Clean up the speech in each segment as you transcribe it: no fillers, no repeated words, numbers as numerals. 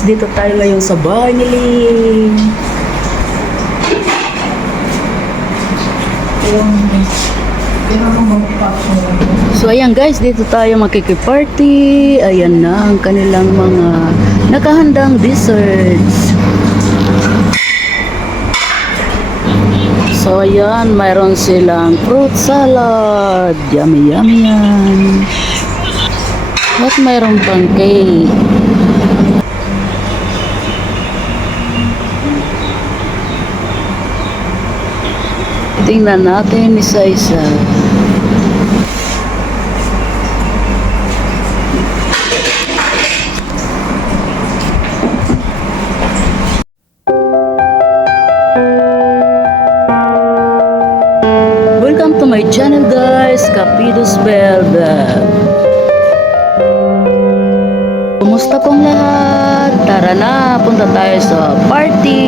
guys, dito tayo ngayon sa bahay ni Ling. So ayan guys, dito tayo makikiparty. Ayan na ang kanilang mga nakahandang desserts. So ayan, mayroon silang fruit salad. Yummy yummy yan. At mayroon pang cake. Tingnan natin isa-isa. Welcome to my channel guys, Kapidos Belda. Kumusta pong lahat? Tara na, punta tayo sa party.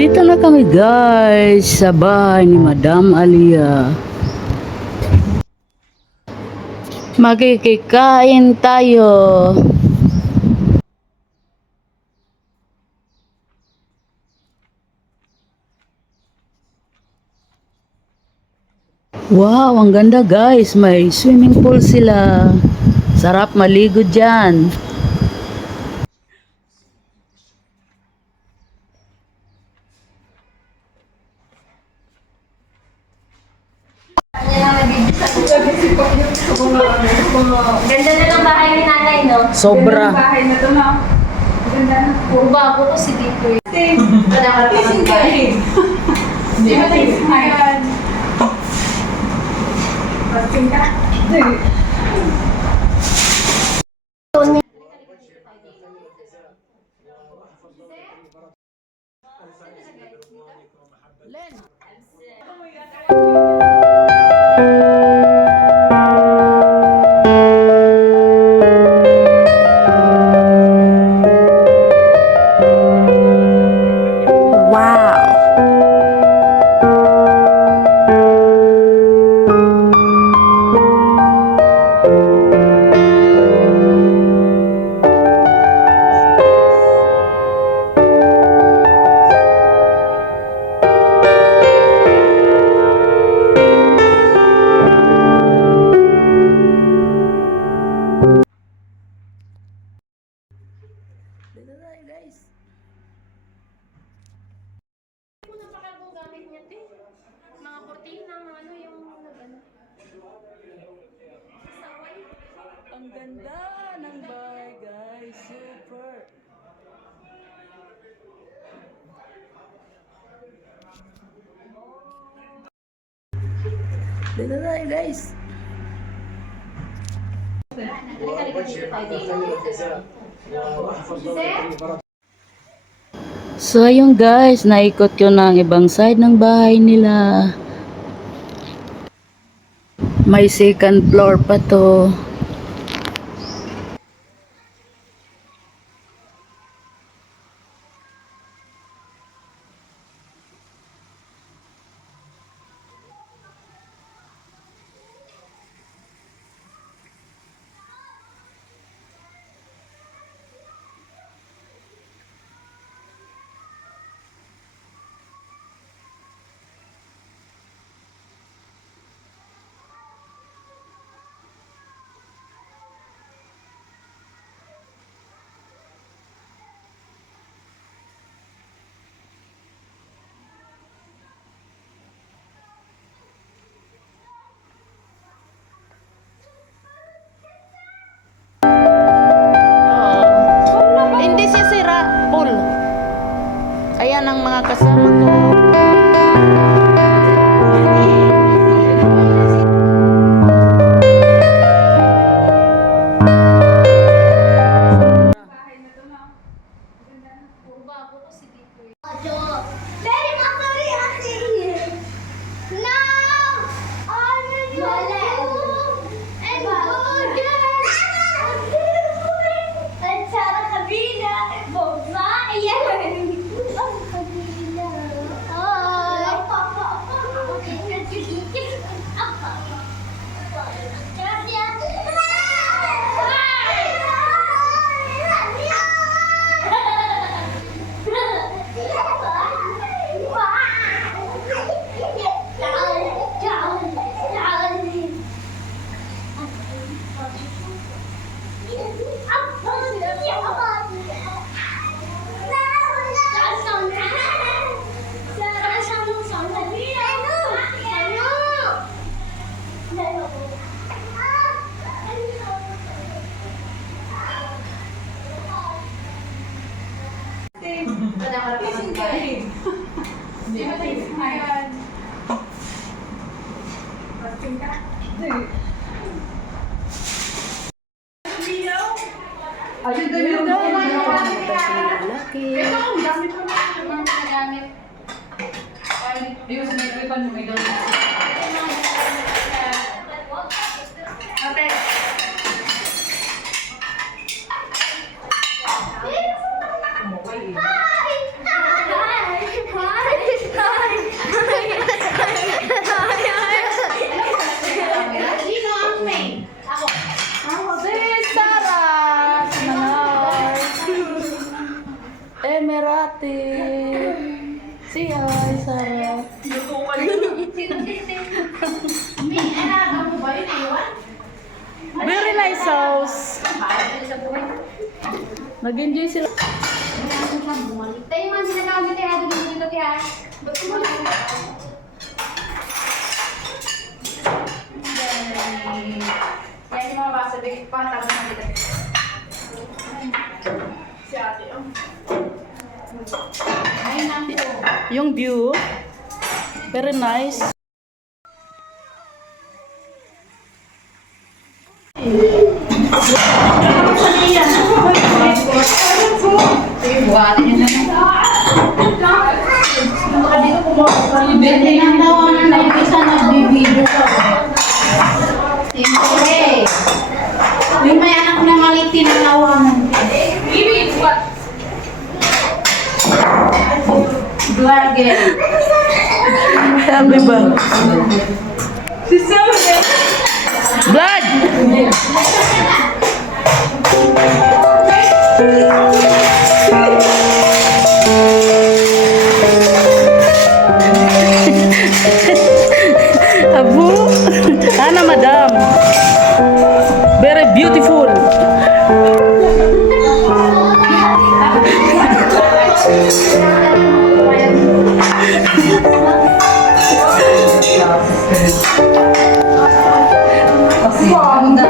Dito na kami guys sa bahay ni Madam Alia. Magkikain tayo. Wow, ang ganda guys. May swimming pool sila. Sarap maligo dyan. Ganda na ng bahay ni nanay, no? Sobra. Bahay na to, no? Ganda na. Puro bago ko si Tito. Wala ka rin Kising ka eh. Hindi ba tayo kumayan? Pasting ka? Mga kurtina, ano yung ano. Ang ganda ng bahay guys. Super. Dito tayo guys. So ayun guys, naikot ko na ang ibang side ng bahay nila. May second floor pa to. kasama ko. Puro bago to si Dipoy. Very sorry, ate. No! Honor you. And good. At Sarah Kabila. Bomba. Ayan. Ang Kabila. Ay. Papa. Ayun din yung lalaki. Emirati. Si hi, Sarah. Very nice house. Nag-enjoy sila. Tayo man sinagamit kaya doon dito kaya. Ba't kumalang? Yan yung mga basa. Pangatapos na kita. Si ate. Ay, naku. Yung view. Very nice. Tinatawanan na yung isa nagbibideo ko. Siyempre. Yung may anak na maliit tinatawanan. Vlogger. Sabi ba? Blood! Abu, Ana madam. Very beautiful. Ganda.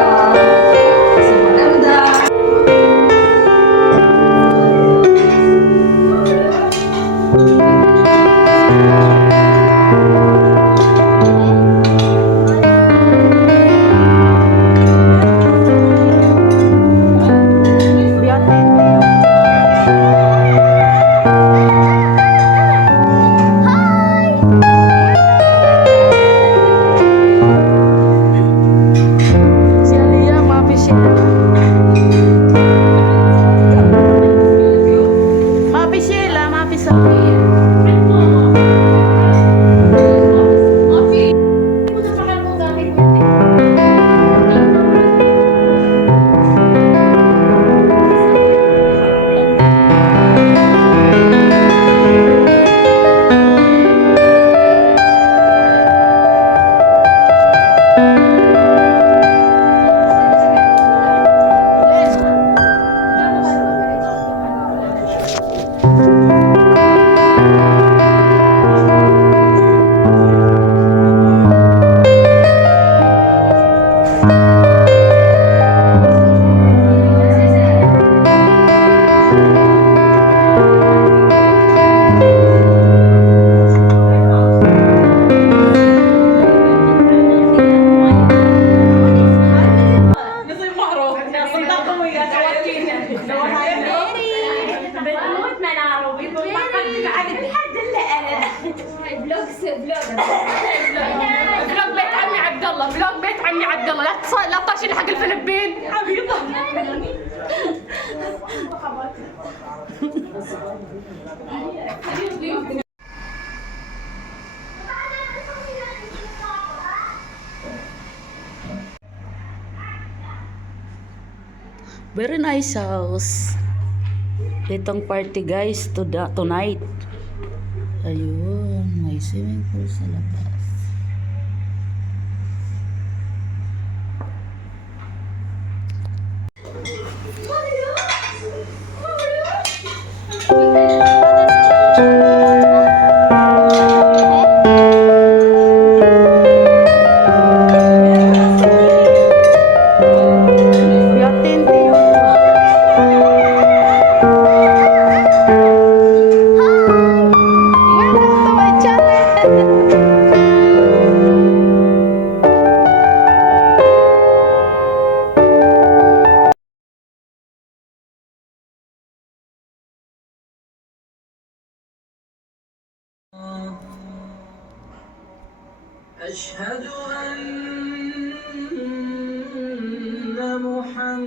my God, بتموت من عربي فلوج بيت عمي عبد الله، فلوج بيت عمي عبد الله، لا تطشي حق الفلبين حبيبه. Very nice house. Itong party guys tonight. Ayun, may swimming pool sa labas. أشهد أن محمدا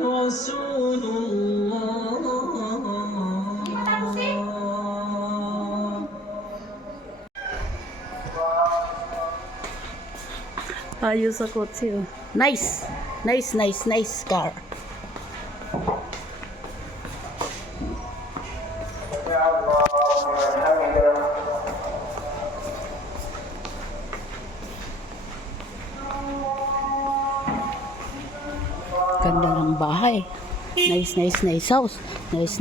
رسول الله. Ayos sa kotse. Oh. Nice. Nice car. Ganda ng bahay. Nice house. Nice.